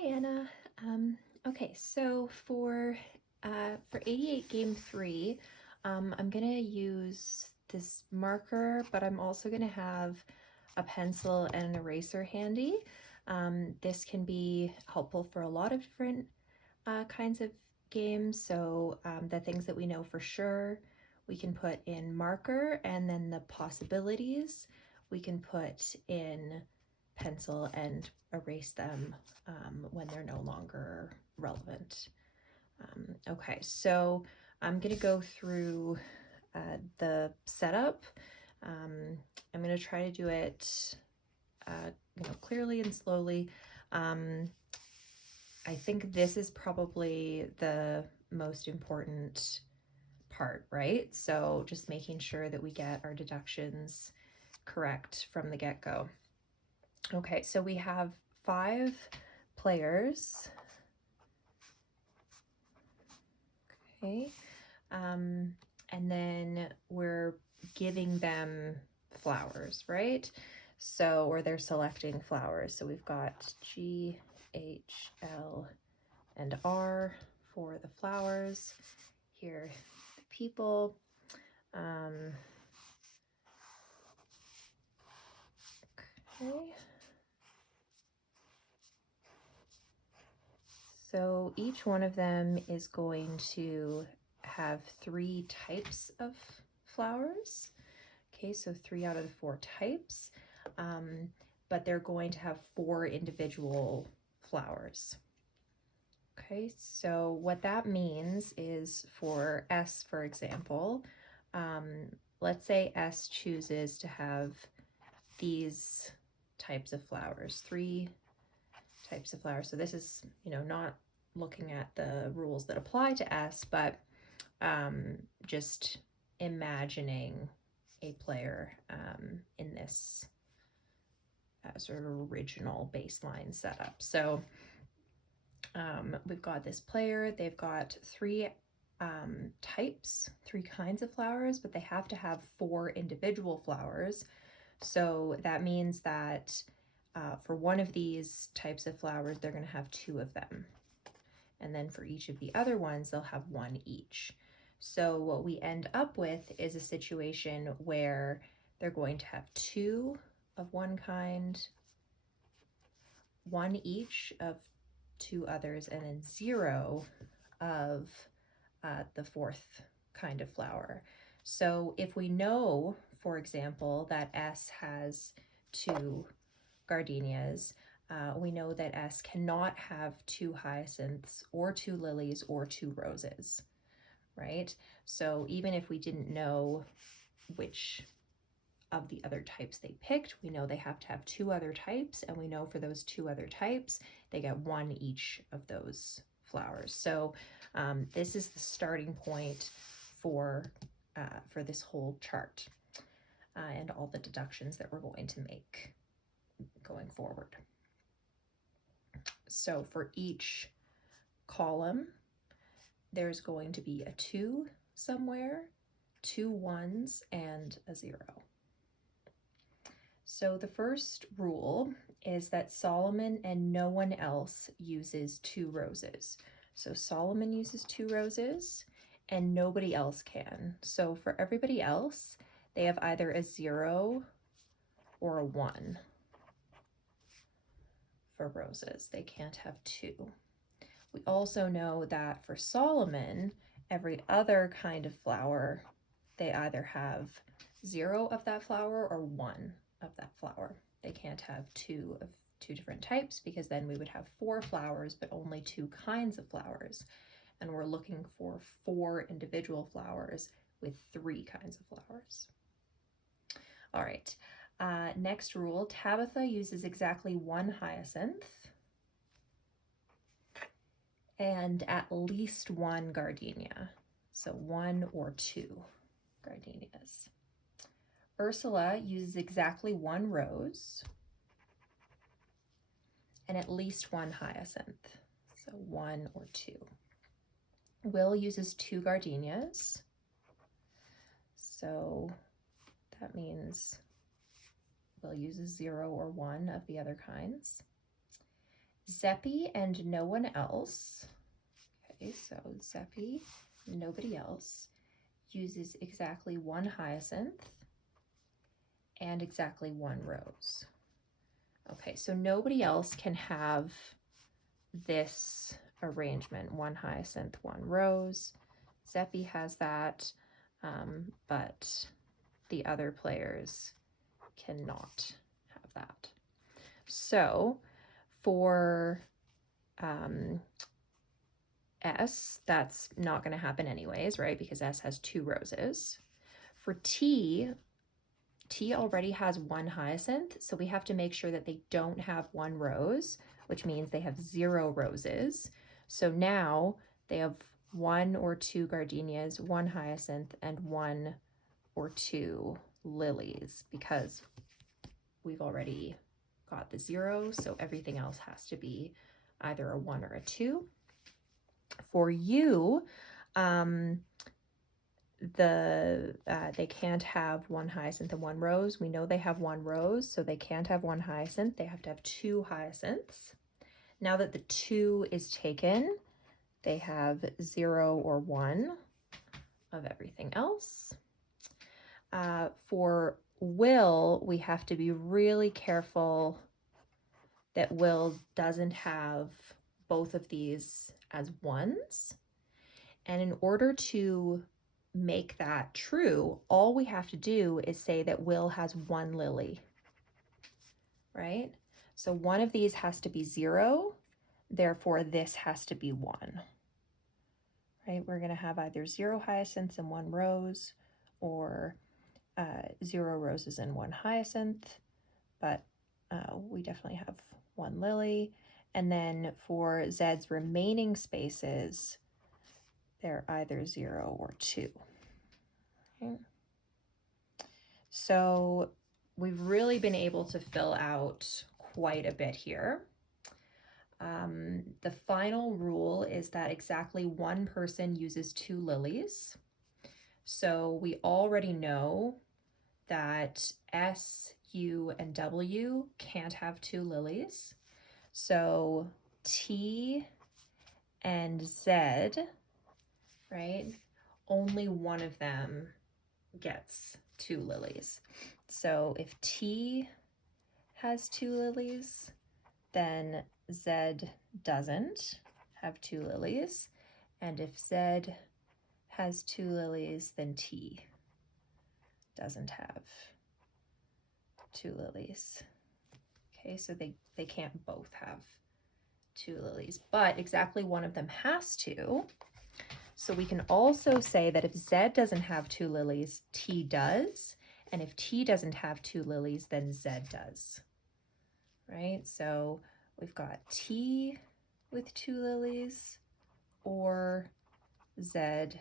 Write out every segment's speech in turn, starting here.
Hi, Anna. Okay, so for 88 game 3, I'm gonna use this marker, but I'm also gonna have a pencil and an eraser handy. This can be helpful for a lot of different kinds of games. So the things that we know for sure, we can put in marker, and then the possibilities we can put in pencil and erase them when they're no longer relevant. Okay, so I'm gonna go through the setup. I'm gonna try to do it clearly and slowly. I think this is probably the most important part, right? So just making sure that we get our deductions correct from the get-go. Okay, so we have 5 players. Okay, and then we're giving them flowers, right? So, or they're selecting flowers. So we've got G, H, L, and R for the flowers. Here, the people. Okay. So each one of them is going to have 3 types of flowers. Okay, so 3 out of the 4 types, but they're going to have 4 individual flowers. Okay, so what that means is for S, for example, let's say S chooses to have these types of flowers, 3 types of flowers. So this is, not looking at the rules that apply to S, but just imagining a player in this sort of original baseline setup. So we've got this player, they've got 3 types, 3 kinds of flowers, but they have to have 4 individual flowers. So that means that for one of these types of flowers, they're going to have 2 of them. And then for each of the other ones, they'll have 1 each. So what we end up with is a situation where they're going to have 2 of one kind, 1 each of 2 others, and then 0 of the 4th kind of flower. So if we know, for example, that S has 2 gardenias, we know that S cannot have 2 hyacinths or 2 lilies or 2 roses, right? So even if we didn't know which of the other types they picked, we know they have to have 2 other types, and we know for those 2 other types, they get 1 each of those flowers. So this is the starting point for this whole chart and all the deductions that we're going to make going forward. So for each column, there's going to be a 2 somewhere, 2 1s, and a 0. So the first rule is that Solomon and no one else uses 2 roses. So Solomon uses 2 roses and nobody else can. So for everybody else, they have either a 0 or a 1 for roses. They can't have 2. We also know that for Solomon, every other kind of flower, they either have 0 of that flower or 1 of that flower. They can't have 2 of 2 different types, because then we would have 4 flowers, but only 2 kinds of flowers. And we're looking for 4 individual flowers with 3 kinds of flowers. All right, next rule, Tabitha uses exactly 1 hyacinth and at least 1 gardenia. So 1 or 2 gardenias. Ursula uses exactly 1 rose and at least 1 hyacinth. So 1 or 2. Will uses 2 gardenias. So that means Will uses 0 or 1 of the other kinds. Zeppy and no one else, okay, so Zeppy, nobody else, uses exactly one hyacinth and exactly one rose. Okay, so nobody else can have this arrangement, one hyacinth, one rose. Zeppy has that, but the other players cannot have that. So for S, that's not going to happen anyways, right? Because S has two roses. For T already has one hyacinth, so we have to make sure that they don't have one rose, which means they have 0 roses. So now they have 1 or 2 gardenias, 1 hyacinth, and 1 or 2 lilies, because we've already got the 0, so everything else has to be either a 1 or a 2. For U, they can't have 1 hyacinth and 1 rose. We know they have 1 rose, so they can't have 1 hyacinth. They have to have 2 hyacinths. Now that the 2 is taken, they have 0 or 1 of everything else. For Will, we have to be really careful that Will doesn't have both of these as 1s. And in order to make that true, all we have to do is say that Will has 1 lily, right? So one of these has to be 0, therefore this has to be 1, right? We're going to have either 0 hyacinths and 1 rose, or 0 roses and 1 hyacinth, but we definitely have 1 lily. And then for Z's remaining spaces, they're either 0 or 2. Okay. So we've really been able to fill out quite a bit here. The final rule is that exactly 1 person uses 2 lilies. So we already know that S, U, and W can't have 2 lilies. So T and Z, right? Only one of them gets 2 lilies. So if T has 2 lilies, then Z doesn't have 2 lilies. And if Z has 2 lilies, then T doesn't have 2 lilies. Okay, so they can't both have 2 lilies, but exactly one of them has to. So we can also say that if Z doesn't have 2 lilies, T does. And if T doesn't have 2 lilies, then Z does. Right? So we've got T with 2 lilies or Z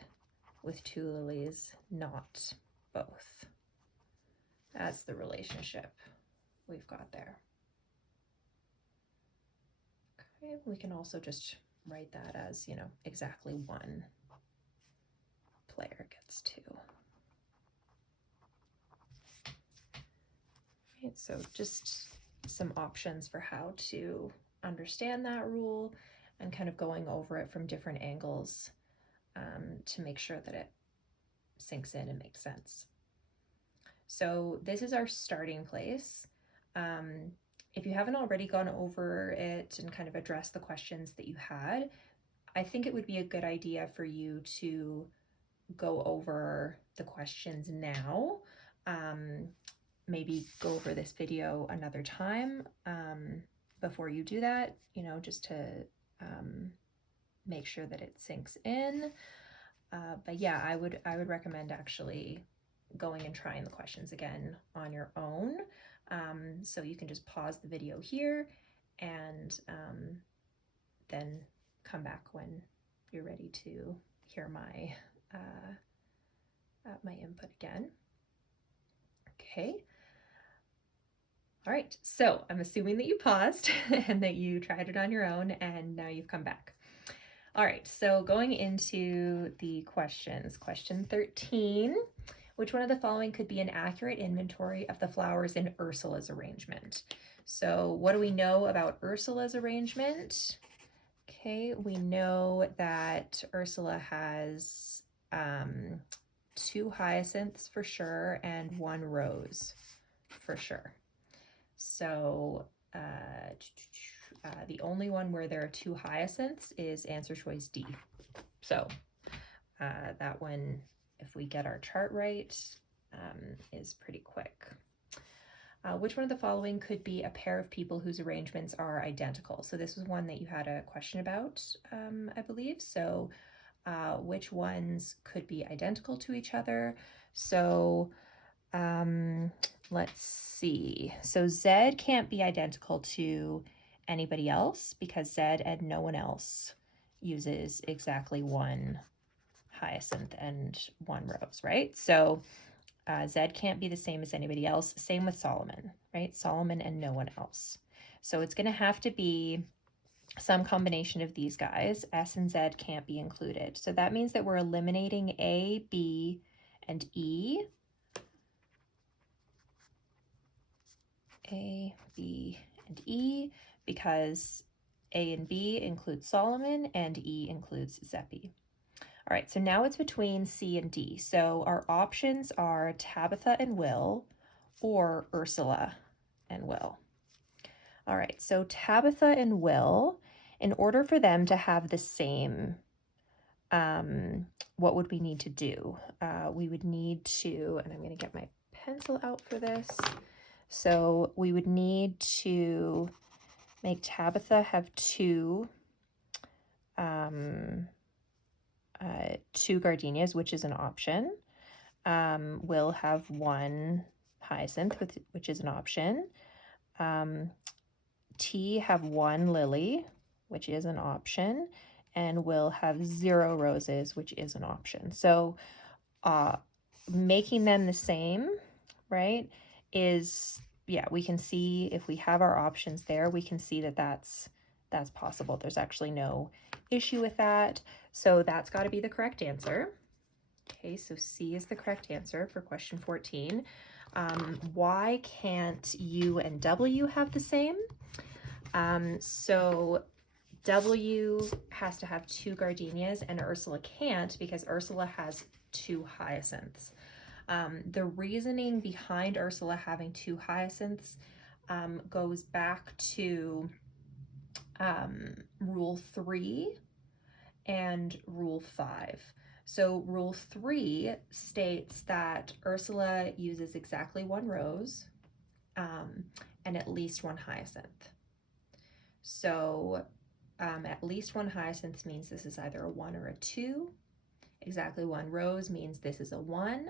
with 2 lilies, not both. That's the relationship we've got there. Okay, we can also just write that as, exactly 1 player gets 2. Right, so just some options for how to understand that rule and kind of going over it from different angles to make sure that it sinks in and makes sense. So this is our starting place. If you haven't already gone over it and kind of addressed the questions that you had, I think it would be a good idea for you to go over the questions now. Maybe go over this video another time before you do that, just to make sure that it sinks in. But yeah, I would recommend actually going and trying the questions again on your own. So you can just pause the video here and then come back when you're ready to hear my my input again. Okay. All right, so I'm assuming that you paused and that you tried it on your own and now you've come back. All right, so going into the questions. Question 13, which one of the following could be an accurate inventory of the flowers in Ursula's arrangement? So what do we know about Ursula's arrangement? Okay, we know that Ursula has 2 hyacinths for sure and 1 rose for sure. So the only one where there are 2 hyacinths is answer choice D. So that one, if we get our chart right, is pretty quick. Which one of the following could be a pair of people whose arrangements are identical? So this was one that you had a question about, I believe. So which ones could be identical to each other? So let's see. So Z can't be identical to anybody else because Z and no one else uses exactly 1 hyacinth and 1 rose, right? So Z can't be the same as anybody else. Same with Solomon, right? Solomon and no one else. So it's going to have to be some combination of these guys. S and Z can't be included. So that means that we're eliminating A, B, and E. A, B, and E because A and B include Solomon and E includes Zeppi. All right, so now it's between C and D. So our options are Tabitha and Will or Ursula and Will. All right, so Tabitha and Will, in order for them to have the same, what would we need to do? We would need to, and I'm going to get my pencil out for this. So we would need to make Tabitha have 2 gardenias, which is an option. Will have 1 hyacinth, which is an option. T have 1 lily, which is an option, and will have 0 roses, which is an option. So making them the same, right, is, yeah, we can see if we have our options there, we can see that that's possible. There's actually no issue with that. So that's got to be the correct answer. Okay, so C is the correct answer for question 14. Why can't U and W have the same? So W has to have 2 gardenias and Ursula can't because Ursula has 2 hyacinths. The reasoning behind Ursula having 2 hyacinths goes back to Rule 3 and Rule 5. So Rule 3 states that Ursula uses exactly 1 rose and at least 1 hyacinth. So at least 1 hyacinth means this is either a 1 or a 2. Exactly 1 rose means this is a 1.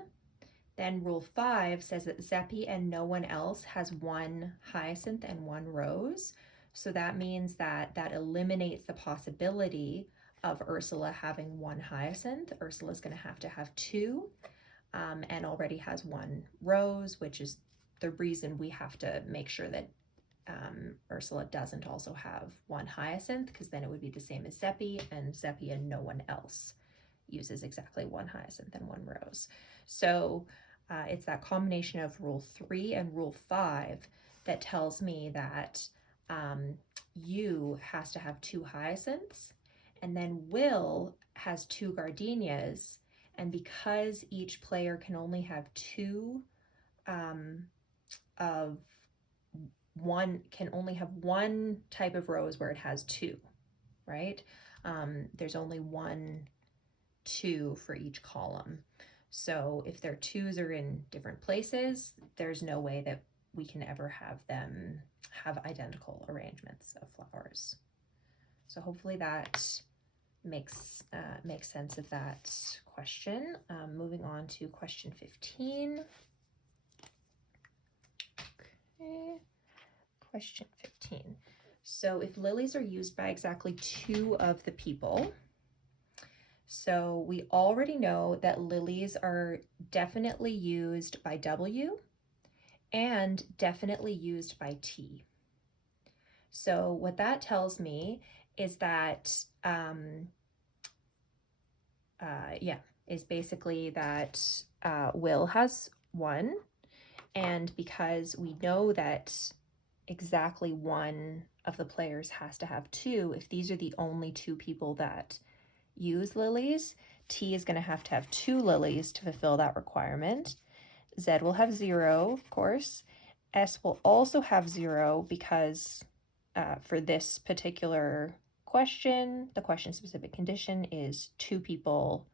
Then Rule 5 says that Zeppi and no one else has 1 hyacinth and 1 rose. So that means that that eliminates the possibility of Ursula having 1 hyacinth. Ursula's going to have 2 and already has 1 rose, which is the reason we have to make sure that Ursula doesn't also have 1 hyacinth, because then it would be the same as Zeppi and no one else uses exactly 1 hyacinth and 1 rose. So it's that combination of Rule 3 and Rule 5 that tells me that U has to have 2 hyacinths, and then Will has 2 gardenias, and because each player can only have 2 of one, can only have 1 type of rose where it has 2, right? There's only 1, 2 for each column. So if their 2s are in different places, there's no way that we can ever have them have identical arrangements of flowers. So hopefully that makes sense of that question. Moving on to question 15. Okay, question 15. So if lilies are used by exactly 2 of the people, so we already know that lilies are definitely used by W and definitely used by T. So what that tells me is that, is basically that Will has 1. And because we know that exactly one of the players has to have two. If these are the only two people that use lilies, T is going to have two lilies to fulfill that requirement. Z will have 0, of course. S will also have 0 because for this particular question, the question specific condition is two people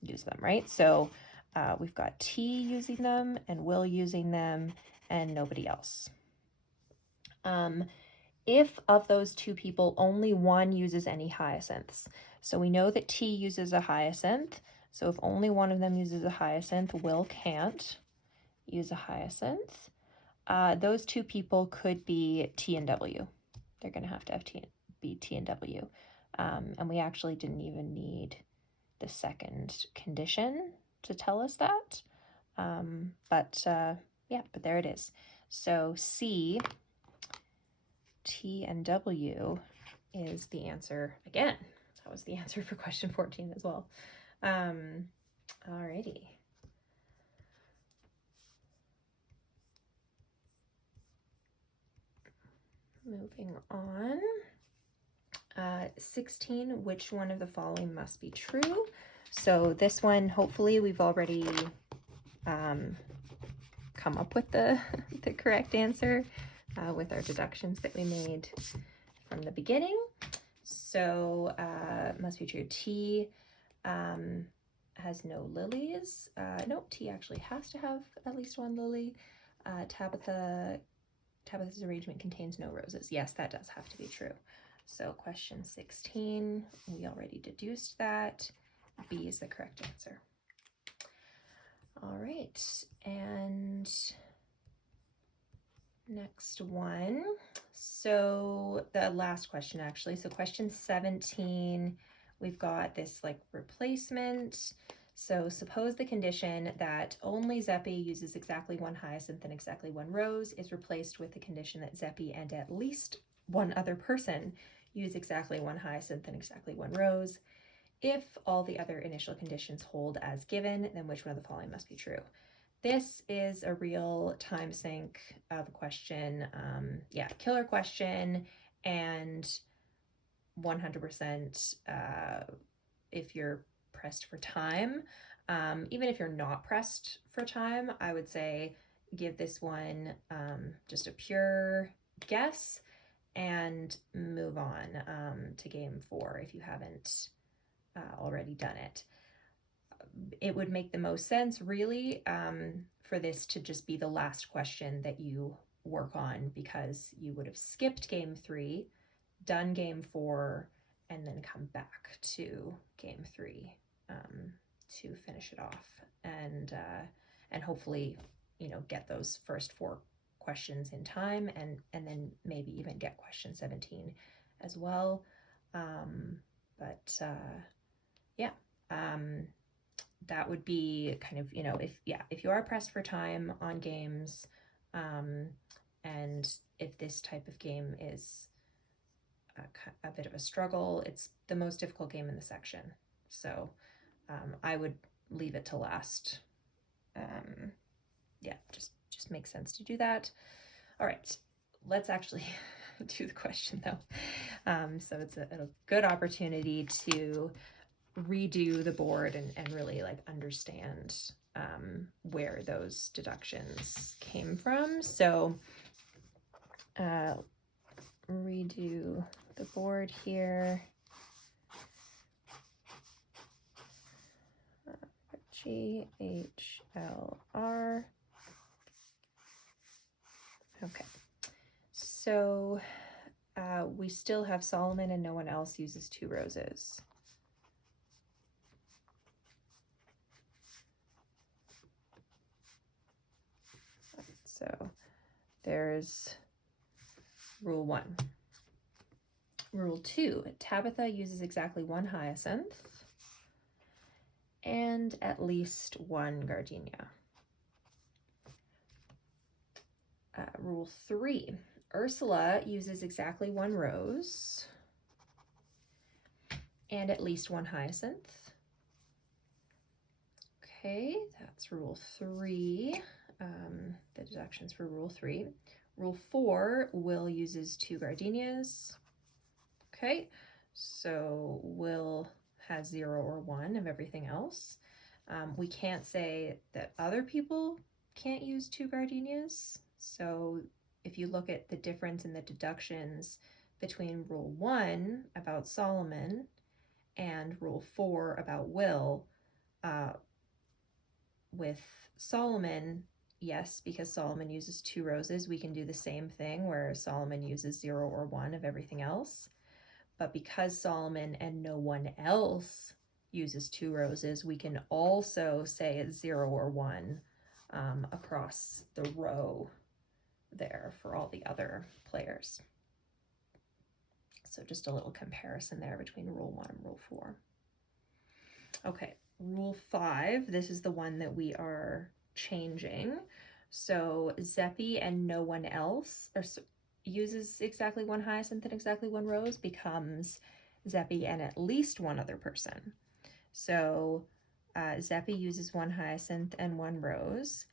use them, right? So we've got T using them and Will using them and nobody else. If of those two people, only one uses any hyacinths. So we know that T uses a hyacinth. So if only one of them uses a hyacinth, Will can't use a hyacinth. Those two people could be T and W. They're going to have be T and W. And we actually didn't even need the second condition to tell us that. But there it is. So C, T and W is the answer again. That was the answer for question 14 as well. Alrighty. Moving on. 16, which one of the following must be true? So this one, hopefully we've already come up with the correct answer with our deductions that we made from the beginning. So must be true. T has no lilies. No, T actually has to have at least one lily. Tabitha's arrangement contains no roses. Yes, that does have to be true. So question 16, we already deduced that. B is the correct answer. All right, and next one. So the last question actually. So question 17, we've got this like replacement. So suppose the condition that only Zeppi uses exactly one hyacinth and exactly one rose is replaced with the condition that Zeppi and at least one other person use exactly one hyacinth and exactly one rose. If all the other initial conditions hold as given, then which one of the following must be true? This is a real time sink of a question. Killer question, and 100% if you're pressed for time. Even if you're not pressed for time, I would say give this one just a pure guess and move on to game 4 if you haven't already done it. It would make the most sense, really, for this to just be the last question that you work on, because you would have skipped game 3, done game 4, and then come back to game 3 to finish it off, and hopefully, get those first 4 questions in time, and then maybe even get question 17 as well. That would be kind of, if you are pressed for time on games, and if this type of game is a bit of a struggle, it's the most difficult game in the section. So I would leave it to last. Just makes sense to do that. All right, let's actually do the question though. So it's a good opportunity to redo the board and really like understand where those deductions came from. So redo the board here. GHLR. Okay, so we still have Solomon and no one else uses 2 roses. So there's rule 1. Rule 2, Tabitha uses exactly 1 hyacinth and at least 1 gardenia. Rule 3, Ursula uses exactly 1 rose and at least 1 hyacinth. Okay, that's rule 3, the deductions for rule 3. Rule 4, Will uses 2 gardenias. Okay, so Will has 0 or 1 of everything else. We can't say that other people can't use 2 gardenias. So if you look at the difference in the deductions between Rule 1 about Solomon and Rule 4 about Will, with Solomon, yes, because Solomon uses 2 roses, we can do the same thing where Solomon uses 0 or 1 of everything else. But because Solomon and no one else uses 2 roses, we can also say it's 0 or 1 across the row there for all the other players. So just a little comparison there between Rule 1 and Rule 4. Okay, Rule 5, this is the one that we are changing. So Zeppi and no one else uses exactly 1 hyacinth and exactly 1 rose becomes Zeppi and at least 1 other person. So Zeppi uses 1 hyacinth and 1 rose,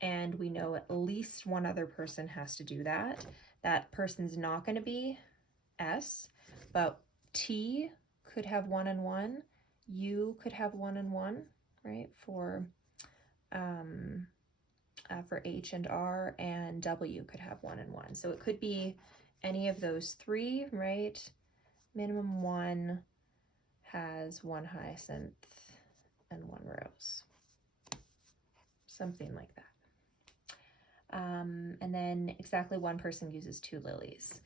and we know at least 1 other person has to do that. That person's not going to be S, but T could have 1 and 1. U could have 1 and 1, right, for H and R, and W could have 1 and 1. So it could be any of those 3, right? Minimum 1 has 1 hyacinth and 1 rose. Something like that. And then exactly 1 person uses 2 lilies.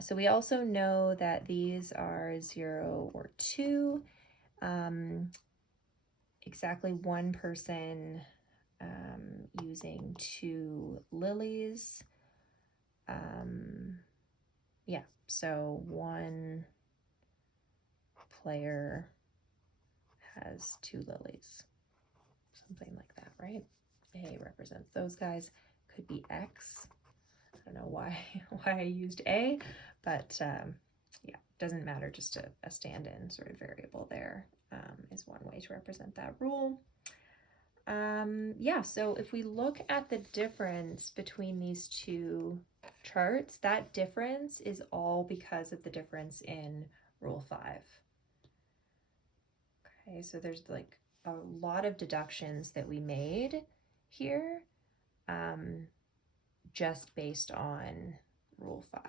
So we also know that these are 0 or 2. Exactly 1 person using 2 lilies. Yeah, so 1 player has 2 lilies. Something like that, right? A represents those guys. Could be X. I don't know why I used A, but yeah, doesn't matter. Just a stand-in sort of variable there is one way to represent that rule. Yeah, so if we look at the difference between these 2 charts, that difference is all because of the difference in Rule 5. Okay, so there's like a lot of deductions that we made here just based on Rule 5.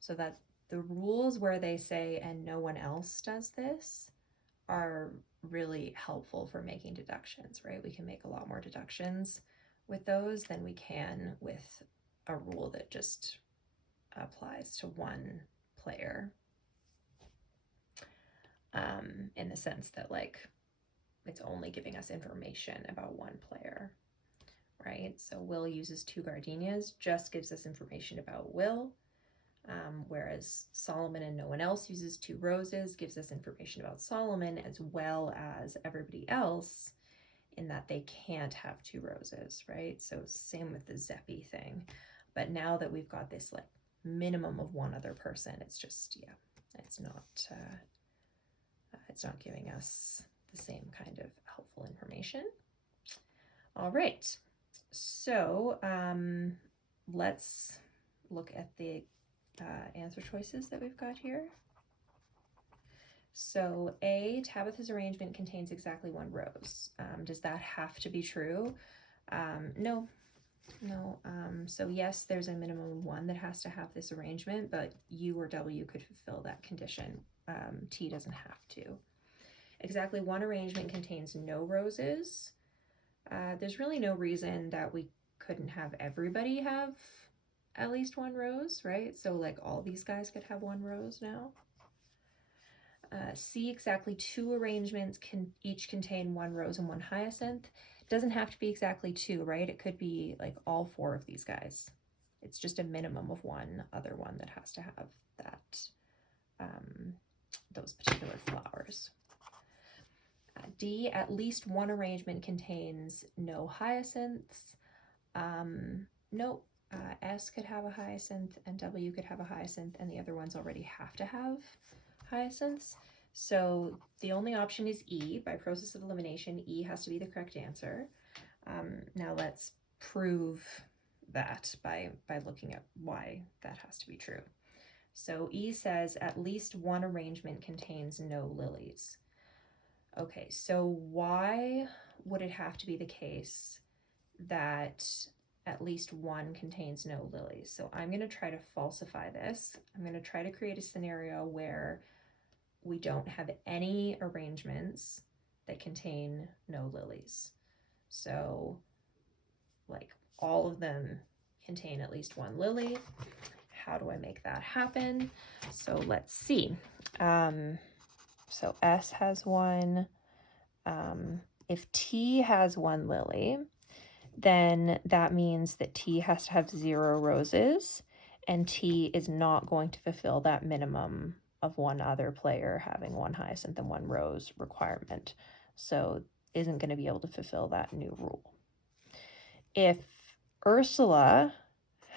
So that the rules where they say, and no one else does this, are really helpful for making deductions, right? We can make a lot more deductions with those than we can with a rule that just applies to 1 player. In the sense that, like, it's only giving us information about 1 player, right? So Will uses 2 gardenias, just gives us information about Will, whereas Solomon and no one else uses 2 roses, gives us information about Solomon as well as everybody else, in that they can't have 2 roses, right? So same with the Zeppi thing. But now that we've got this like minimum of 1 other person, it's just, yeah, it's not giving us the same kind of helpful information. All right, so let's look at the answer choices that we've got here. So A, Tabitha's arrangement contains exactly 1 rose. Does that have to be true? No. So yes, there's a minimum of 1 that has to have this arrangement, but U or W could fulfill that condition. T doesn't have to. Exactly 1 arrangement contains no roses. There's really no reason that we couldn't have everybody have at least 1 rose, right? So like all these guys could have 1 rose now. C, exactly 2 arrangements can each contain 1 rose and 1 hyacinth. It doesn't have to be exactly 2, right? It could be like all 4 of these guys. It's just a minimum of 1 other one that has to have that those particular flowers. D, at least 1 arrangement contains no hyacinths. Nope. S could have a hyacinth and W could have a hyacinth, and the other ones already have to have hyacinths. So the only option is E. By process of elimination, E has to be the correct answer. Now let's prove that by looking at why that has to be true. So E says at least one arrangement contains no lilies. Okay, so why would it have to be the case that at least one contains no lilies? So I'm going to try to falsify this. I'm going to try to create a scenario where we don't have any arrangements that contain no lilies. So like all of them contain at least one lily. How do I make that happen? So let's see. So S has one. If T has one lily, then that means that T has to have 0 roses, and T is not going to fulfill that minimum of one other player having 1 hyacinth and 1 rose requirement. So isn't going to be able to fulfill that new rule. If Ursula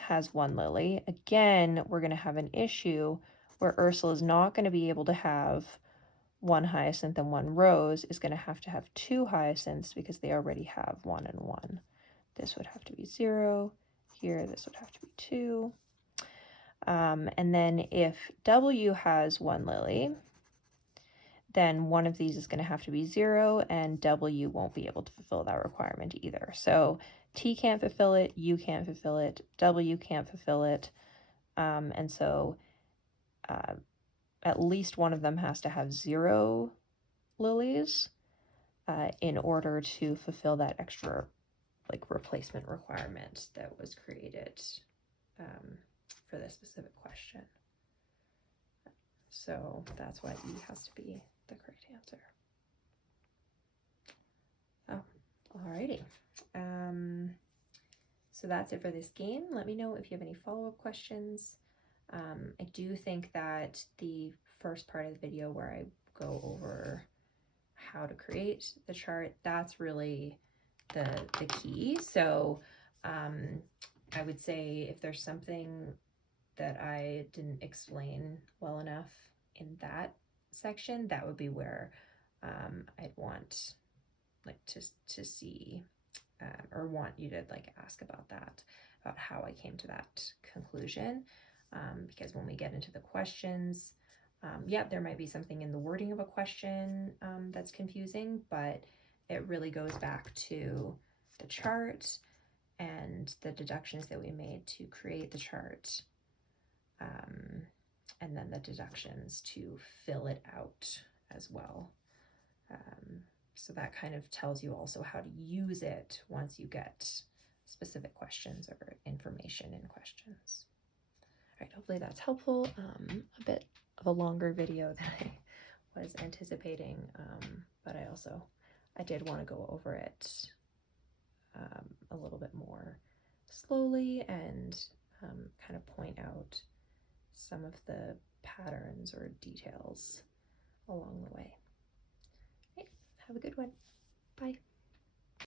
has 1 lily, again, we're going to have an issue where Ursula is not going to be able to have 1 hyacinth and 1 rose, is going to have 2 hyacinths because they already have 1 and 1. This would have to be 0. Here, this would have to be 2. And then if W has 1 lily, then one of these is going to have to be 0, and W won't be able to fulfill that requirement either. So T can't fulfill it, U can't fulfill it, W can't fulfill it, and so at least one of them has to have 0 lilies in order to fulfill that extra like replacement requirement that was created for this specific question. So that's why E has to be the correct answer. Oh, alrighty. So that's it for this game. Let me know if you have any follow-up questions. I do think that the first part of the video where I go over how to create the chart, that's really the key. So I would say if there's something that I didn't explain well enough in that section, that would be where I'd want like to see or want you to like ask about that, about how I came to that conclusion, because when we get into the questions, yeah, there might be something in the wording of a question that's confusing, but it really goes back to the chart and the deductions that we made to create the chart, and then the deductions to fill it out as well. So that kind of tells you also how to use it once you get specific questions or information in questions. All right, hopefully that's helpful. A bit of a longer video than I was anticipating, but I did want to go over it a little bit more slowly and kind of point out some of the patterns or details along the way. Okay, have a good one. Bye.